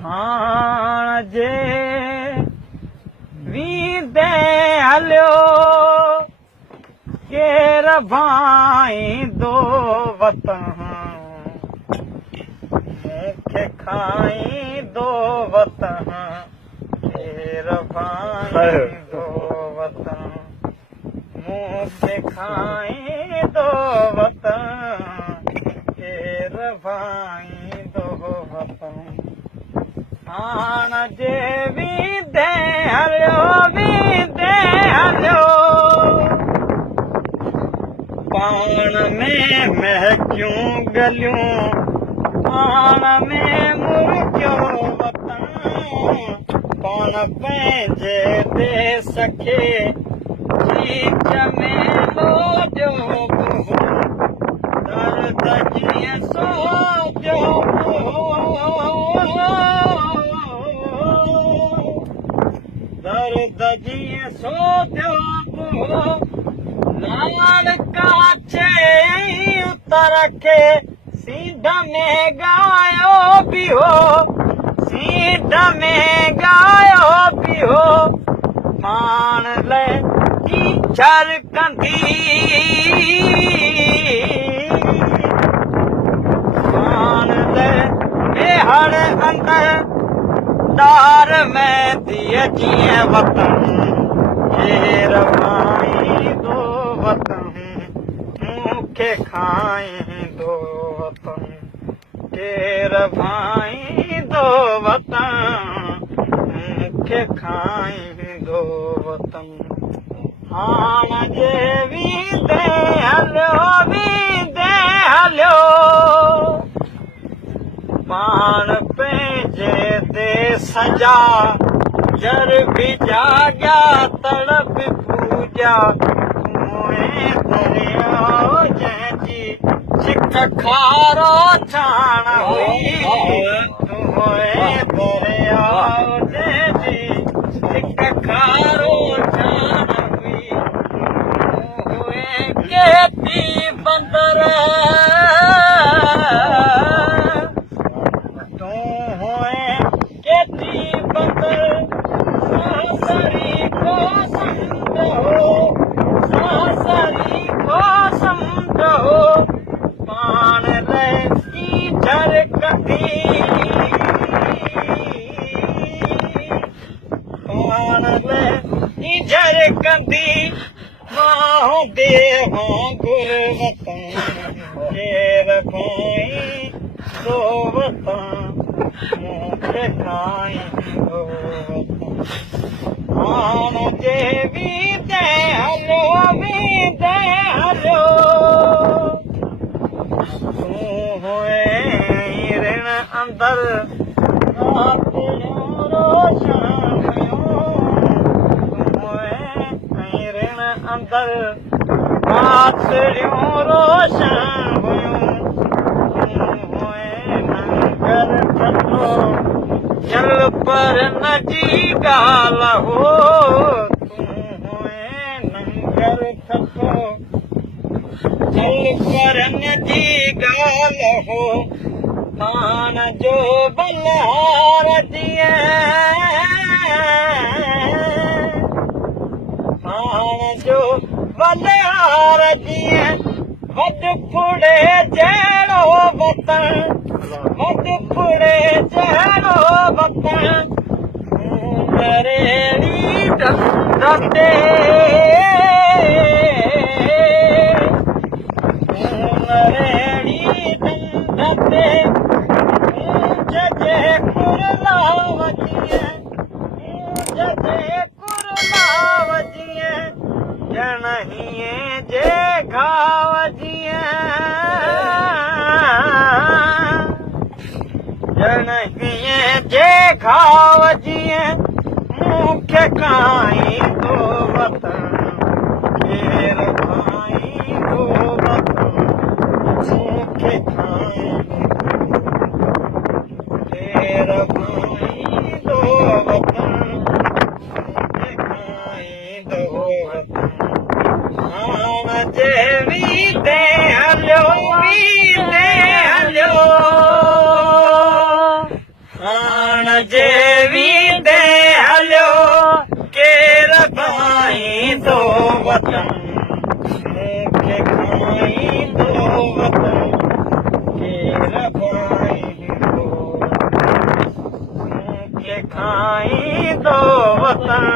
हाण जे वींदे हलियो केर भाईंदो वतन मूंखे खाईंदो वतन केर भाईंदो वतन मूंखे खाईंदो वतन केर भाईंदो वतन हाण जे वींदे हलियो पाण में महकियूं गलियूं पाण में मुर्गियो वतन पाण पंहिंजे देश खे चीच में लोॼो दर्द जीअं सोॼो दर्द जीअं सोॼो लाल काचे उतर खे सीध में गायो पियो सीध में गायो पियो पाण लाइ कीचड़ कंदी पाण लाइ वेहण अंदर दार में दिए जीअं वतन केर भाईंदो वतन मूंखे खाईंदो वतन केर भाईंदो वतन मूंखे खाईंदो वतन हाण जे वींदे हलियो पाण पंहिंजे देश जा जर बि जाॻिया तड़प पूजा दरियाओ जंहिंजी छिक खारो छाण हुई दरियाओ जंहिंजी छिक खारो छाण हुई केती बंदर केती बंदर सासरी को समझो पाण लाइ कीचड़ कंदी पाण लाइ कीचड़ कंदी मां देवा गुर वतन केर भाईंदो वतन मूंखे खाईंदो वतन हाण जे वींदे हलियो तूं हुए ऋण अंदर रातियूं रोशन हुयूं तूं हुए ऋण अंदर रातियूं रोशन हुयूं तूं हुए नंगर ठठो जल पर न जी ॻाल्हि हो तूं हुए नंगर ठठो जल पर न जी ॻाल्हि हो पाण जो बलिहार पाण जो बलिहार जीअं वध फुड़े जहिड़ो वतन वध फुड़े जहिड़ो वतन नरेड़ी ढंढते नरेड़ी ढंढते जजे कुरलाव जीअं ॼण हीअं जे घाव जीअं ॼण हीअं जे घाव जीअं मूंखे खाईंदो वतन केर भाईंदो वतन मूंखे खाईंदो केर भाईंदो वतन मूंखे खाईंदो वतन हाण जे वींदे हलियो हाण मूंखे खाईंदो वतन केर खाईंदो मूंखे खाईंदो वतन